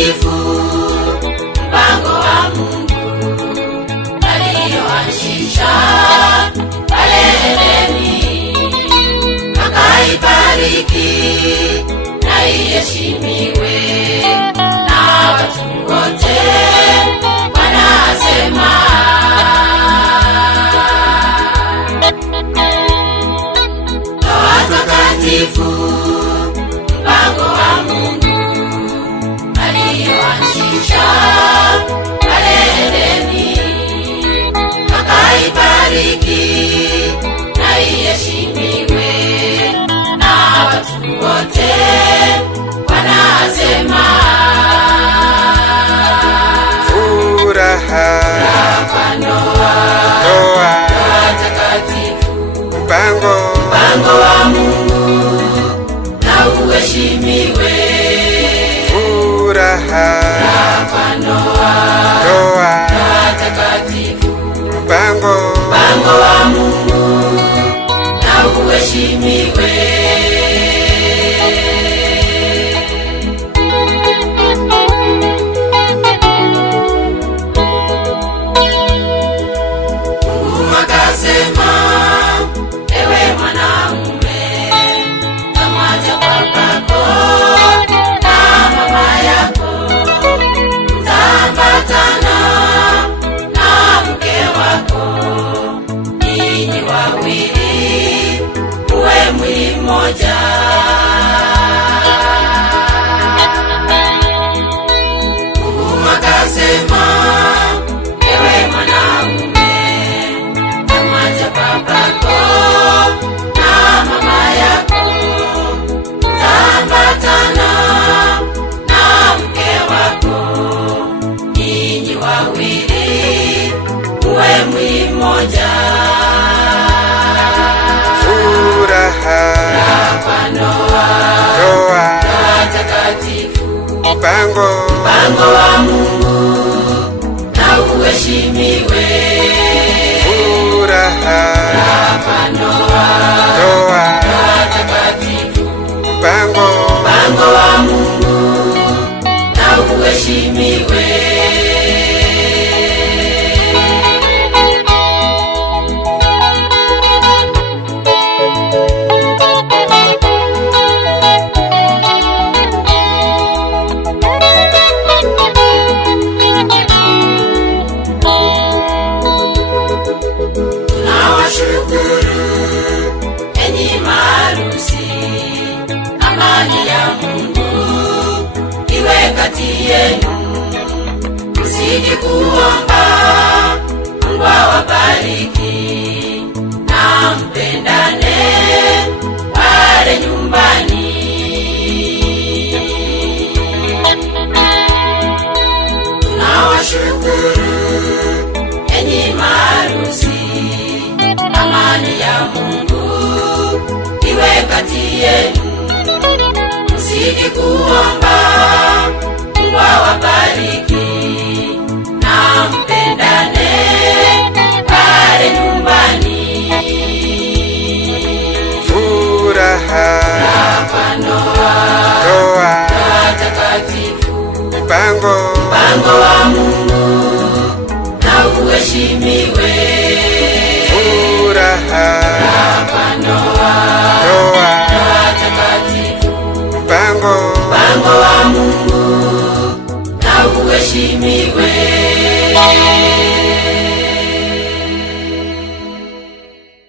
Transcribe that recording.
watakatifu, mpango wa Mungu alioanzisha pale Edeni, akaibariki na iheshimiwe na watu wote. Wanasema watakatifu, mpango wa Mungu alioanzisha pale Edeni, akaibariki na iheshimiwe na watu wote. Wanasema furaha kwa Noa, watakatifu, mpango wa Mungu na uheshimiwe. Furaha kwa Noa, watakatifu, mpango wa Mungu na uheshimiwe. Mungu akasema, ewe mwanaume, kamwacha babako na mama yako, mtaambatana na mke wako, ninyi wawili muwe mwili mmoja. Mungu akasema, ewe mwanaume, kamwacha babako na mama yako, mtaambatana na mke wako, ninyi wawili muwe mwili mmoja. furaha kwa Noa, watakatifu, mpango wa Mungu na uheshimiwe. furaha kwa Noa, watakatifu, mpango wa Mungu na uheshimiwe. Tunawashukuru enyi maharusi, amani ya Mungu iwe kati yenu. Mzidi kuomba, Mungu awabariki na mpendane pale nyumbani. Tunawashukuru enyi maharusi, amani ya Mungu iwe kati yenu. Mzidi kuomba, Mungu awabariki na mpendane pale nyumbani. furaha kwa Noa, watakatifu, mpango wa Mungu na uheshimiwe. furaha kwa Noa, watakatifu, mpango wa Mungu na uheshimiwe.